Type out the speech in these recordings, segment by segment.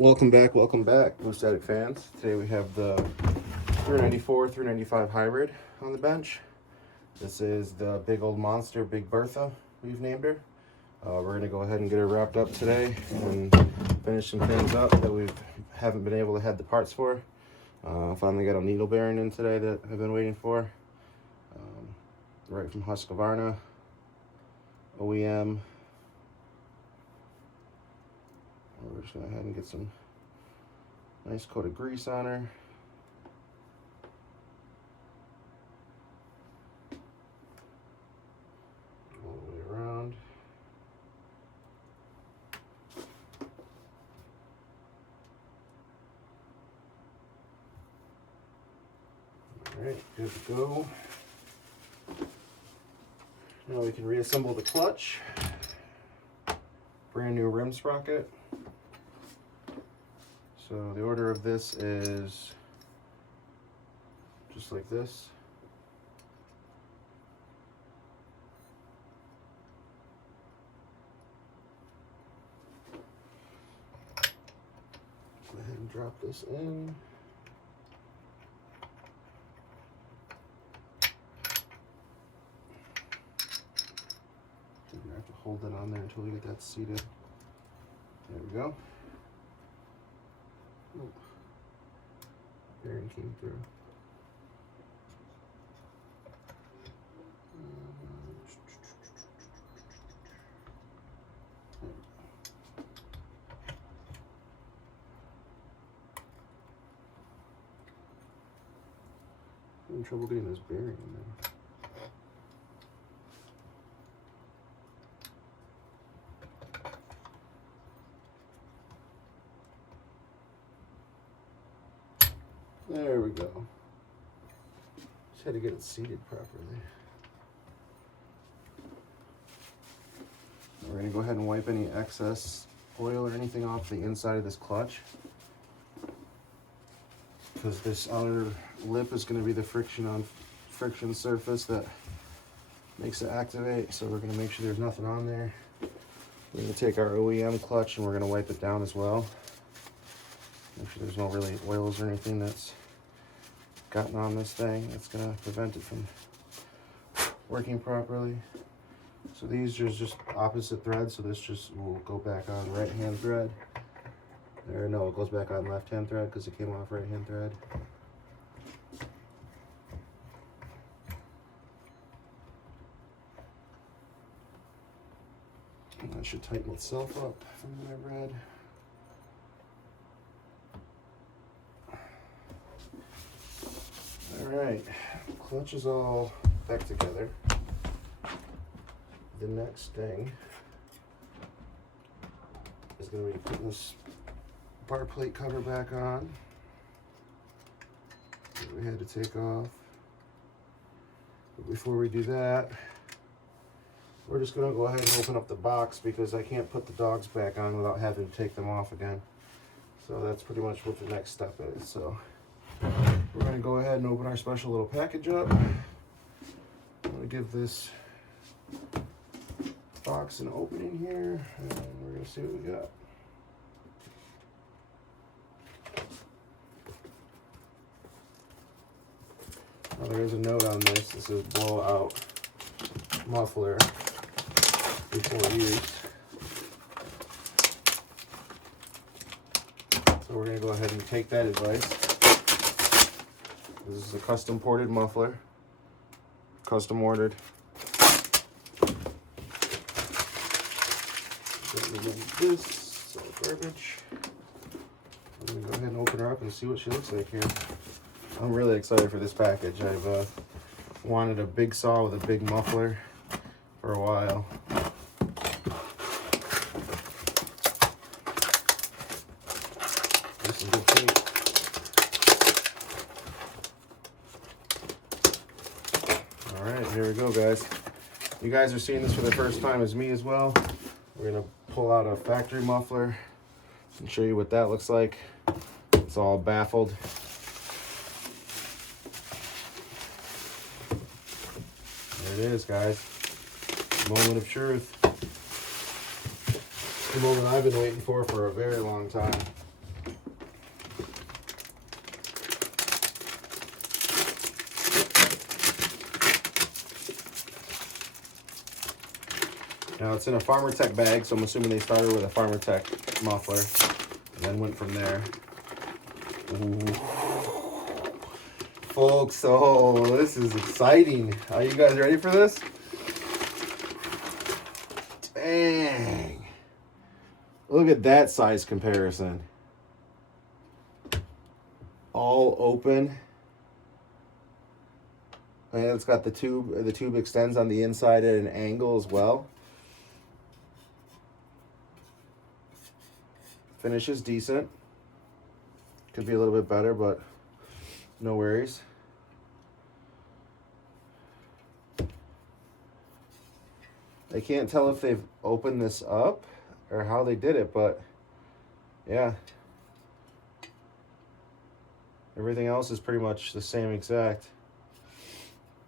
Welcome back, Blue Static fans. Today we have the 394, 395 hybrid on the bench. This is the big old monster, Big Bertha, we've named her. We're going to go ahead and get her wrapped up today and finish some things up that we haven't been able to have the parts for. Finally got a needle bearing in today that I've been waiting for. Right from Husqvarna, OEM. We're just going to go ahead and get some nice coat of grease on her. All the way around. Alright, good to go. Now we can reassemble the clutch. Brand new rim sprocket. So the order of this is just like this. Go ahead and drop this in. You're gonna have to hold it on there until we get that seated. There we go. Oh, bearing came through. Having trouble getting this bearing in there. There we go. Just had to get it seated properly. We're going to go ahead and wipe any excess oil or anything off the inside of this clutch, because this outer lip is going to be the friction surface that makes it activate. So we're going to make sure there's nothing on there. We're going to take our OEM clutch and we're going to wipe it down as well. Make sure there's no really oils or anything that's gotten on this thing that's going to prevent it from working properly. So these are just opposite threads, so this just will go back on right hand thread. There, no, it goes back on left hand thread because it came off right hand thread. And that should tighten itself up from what I read. Alright, clutch is all back together. The next thing is going to be putting this bar plate cover back on that we had to take off. But before we do that, we're just going to go ahead and open up the box because I can't put the dogs back on without having to take them off again. So that's pretty much what the next step is. So we're going to go ahead and open our special little package up. I'm going to give this box an opening here, and we're going to see what we got. Now there is a note on this. This is blowout muffler before use. So we're going to go ahead and take that advice. This is a custom ported muffler, custom ordered. This, it's all garbage. I'm gonna go ahead and open her up and see what she looks like here. I'm really excited for this package. I've wanted a big saw with a big muffler for a while. There's some good tape. Alright, here we go, guys. You guys are seeing this for the first time as me as well. We're going to pull out a factory muffler and show you what that looks like. It's all baffled. There it is, guys. Moment of truth. The moment I've been waiting for a very long time. Now it's in a Farmer Tech bag, so I'm assuming they started with a Farmer Tech muffler and then went from there. Ooh. Folks, oh, this is exciting. Are you guys ready for this? Dang. Look at that size comparison. All open. And it's got the tube extends on the inside at an angle as well. Finish is decent. Could be a little bit better, but no worries. I can't tell if they've opened this up or how they did it, but yeah. Everything else is pretty much the same exact.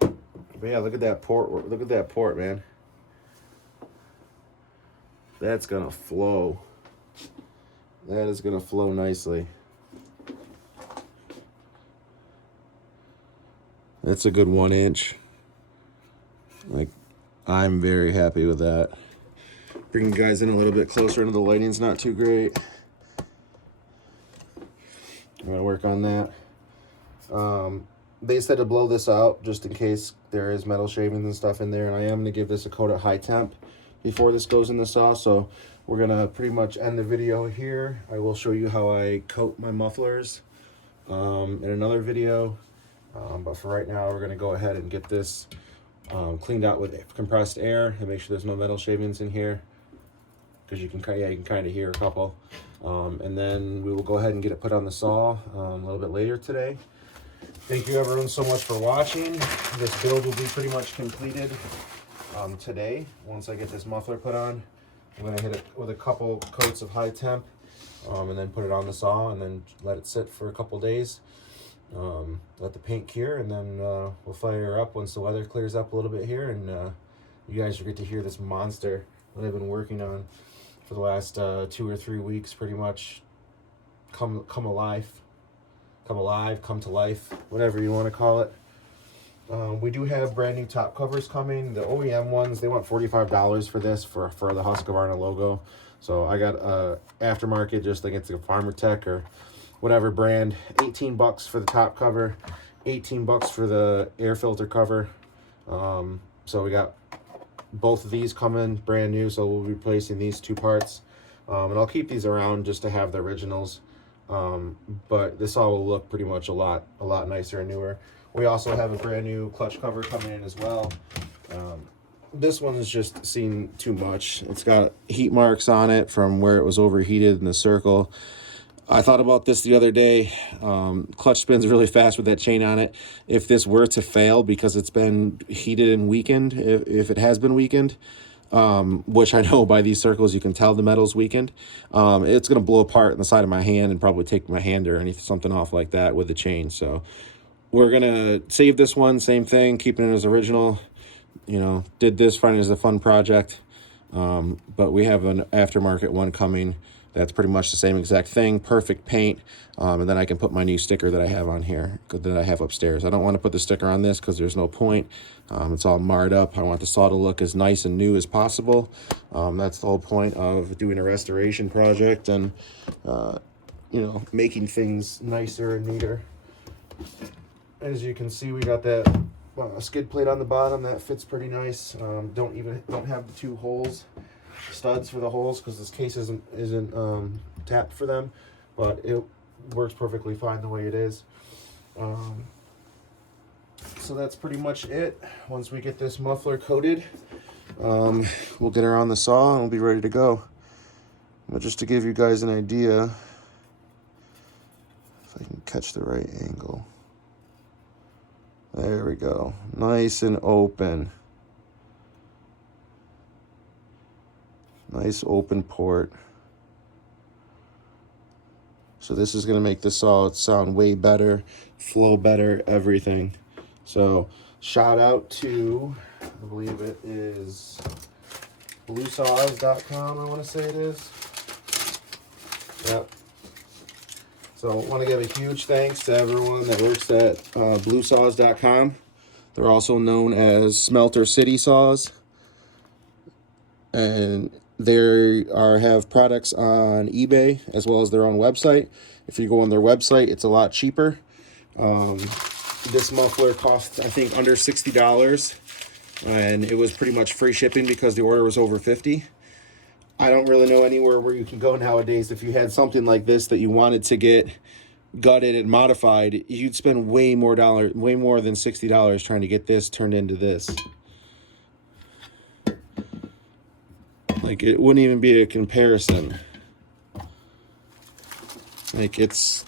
But yeah, look at that port. Look at that port, man. That's gonna flow. That is gonna flow nicely. That's a good 1 inch. Like, I'm very happy with that. Bring you guys in a little bit closer into the lighting's not too great. I'm gonna work on that. They said to blow this out just in case there is metal shavings and stuff in there, and I am gonna give this a coat at high temp before this goes in the saw. So we're gonna pretty much end the video here. I will show you how I coat my mufflers in another video, but for right now we're gonna go ahead and get this cleaned out with compressed air and make sure there's no metal shavings in here, because you can kind of hear a couple. And then we will go ahead and get it put on the saw a little bit later today. Thank you everyone so much for watching. This build will be pretty much completed today. Once I get this muffler put on, I'm going to hit it with a couple coats of high temp and then put it on the saw and then let it sit for a couple days. Let the paint cure, and then we'll fire her up once the weather clears up a little bit here, and you guys will get to hear this monster that I've been working on for the last 2 or 3 weeks pretty much come alive, come to life, whatever you want to call it. We do have brand new top covers coming. The OEM ones, they want $45 for this for the Husqvarna logo. So I got aftermarket, just like it's a Farmer Tech or whatever brand. 18 bucks for the top cover, 18 bucks for the air filter cover. So we got both of these coming brand new, so we'll be replacing these 2 parts. And I'll keep these around just to have the originals. But this all will look pretty much a lot nicer and newer. We also have a brand new clutch cover coming in as well. This one is just seen too much. It's got heat marks on it from where it was overheated in the circle. I thought about this the other day. Clutch spins really fast with that chain on it. If this were to fail because it's been heated and weakened, if it has been weakened, which I know by these circles you can tell the metal's weakened, it's going to blow apart in the side of my hand and probably take my hand or something off like that with the chain. So we're going to save this one, same thing, keeping it as original. You know, did this, finding it as a fun project. But we have an aftermarket one coming that's pretty much the same exact thing, perfect paint, and then I can put my new sticker that I have on here, that I have upstairs. I don't want to put the sticker on this because there's no point. It's all marred up. I want the saw to look as nice and new as possible. That's the whole point of doing a restoration project and, you know, making things nicer and neater. As you can see, we got that skid plate on the bottom that fits pretty nice. Don't have the 2 holes, studs for the holes, because this case isn't tapped for them, but it works perfectly fine the way it is. So that's pretty much it. Once we get this muffler coated, we'll get her on the saw and we'll be ready to go. But just to give you guys an idea, if I can catch the right angle. There we go. Nice and open. Nice open port. So this is going to make the saw sound way better, flow better, everything. So shout out to, I believe it is bluesaws.com, I want to say it is. Yep. So I want to give a huge thanks to everyone that works at bluesaws.com. They're also known as Smelter City Saws. and they have products on eBay as well as their own website. If you go on their website, it's a lot cheaper. This muffler cost, I think, under $60, and it was pretty much free shipping because the order was over $50. I don't really know anywhere where you can go nowadays. If you had something like this that you wanted to get gutted and modified, you'd spend way more than $60 trying to get this turned into this. Like, it wouldn't even be a comparison. Like, it's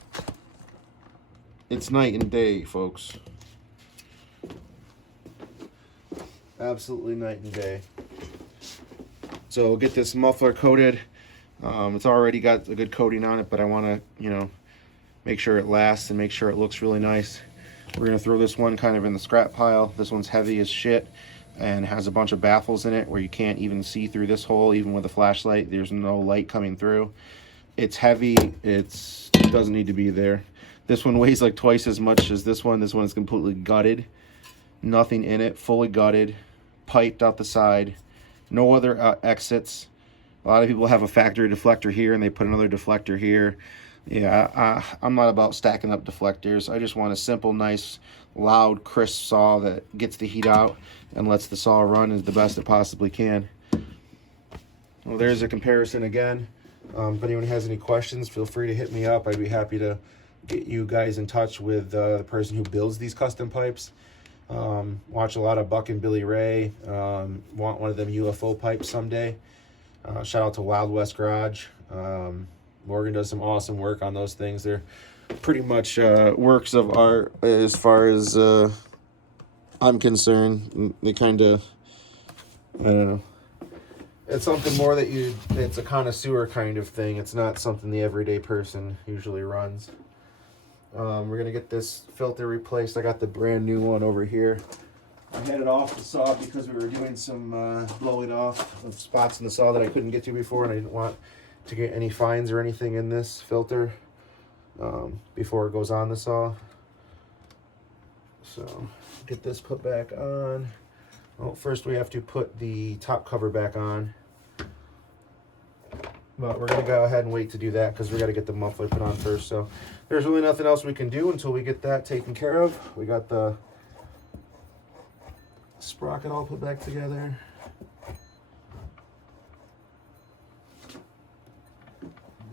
night and day, folks. Absolutely night and day. So we'll get this muffler coated. It's already got a good coating on it, but I want to, you know, make sure it lasts and make sure it looks really nice. We're going to throw this one kind of in the scrap pile. This one's heavy as shit and has a bunch of baffles in it where you can't even see through this hole. Even with a flashlight, there's no light coming through. It's heavy. It doesn't need to be there. This one weighs like twice as much as this one. This one is completely gutted. Nothing in it, fully gutted, piped out the side. No other exits. A lot of people have a factory deflector here and they put another deflector here. Yeah, I'm not about stacking up deflectors. I just want a simple, nice, loud, crisp saw that gets the heat out and lets the saw run as the best it possibly can. Well, there's a comparison again. If anyone has any questions, feel free to hit me up. I'd be happy to get you guys in touch with the person who builds these custom pipes. Watch a lot of Buck and Billy Ray. Want one of them UFO pipes someday. Shout out to Wild West Garage. Morgan does some awesome work on those things. They're pretty much works of art as far as I'm concerned. They kind of, I don't know. It's something more that it's a connoisseur kind of thing. It's not something the everyday person usually runs. We're going to get this filter replaced. I got the brand new one over here. I had it off the saw because we were doing some blowing off of spots in the saw that I couldn't get to before, and I didn't want to get any fines or anything in this filter before it goes on the saw. So get this put back on. Well, first we have to put the top cover back on. But we're going to go ahead and wait to do that because we got to get the muffler put on first. So there's really nothing else we can do until we get that taken care of. We got the sprocket all put back together.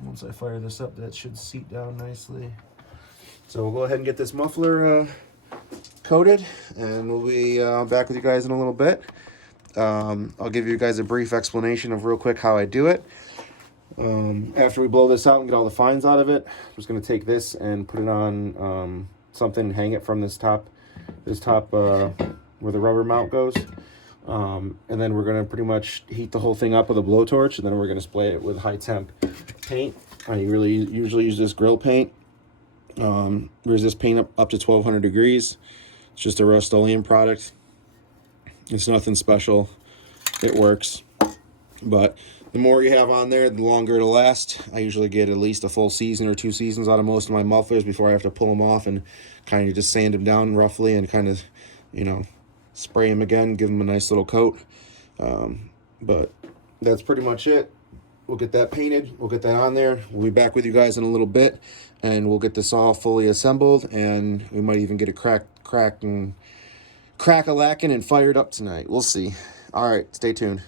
Once I fire this up, that should seat down nicely. So we'll go ahead and get this muffler coated, and we'll be back with you guys in a little bit. I'll give you guys a brief explanation of real quick how I do it. After we blow this out and get all the fines out of it, I'm just going to take this and put it on something and hang it from this top where the rubber mount goes. And then we're going to pretty much heat the whole thing up with a blowtorch, and then we're going to spray it with high temp paint. I usually use this grill paint. There's this paint up to 1200 degrees. It's just a Rust-Oleum product. It's nothing special. It works. But the more you have on there, the longer it'll last. I usually get at least a full season or 2 seasons out of most of my mufflers before I have to pull them off and kind of just sand them down roughly and kind of, you know, spray them again, give them a nice little coat. But that's pretty much it. We'll get that painted. We'll get that on there. We'll be back with you guys in a little bit, and we'll get this all fully assembled, and we might even get it crack-a-lacking and fired up tonight. We'll see. All right, stay tuned.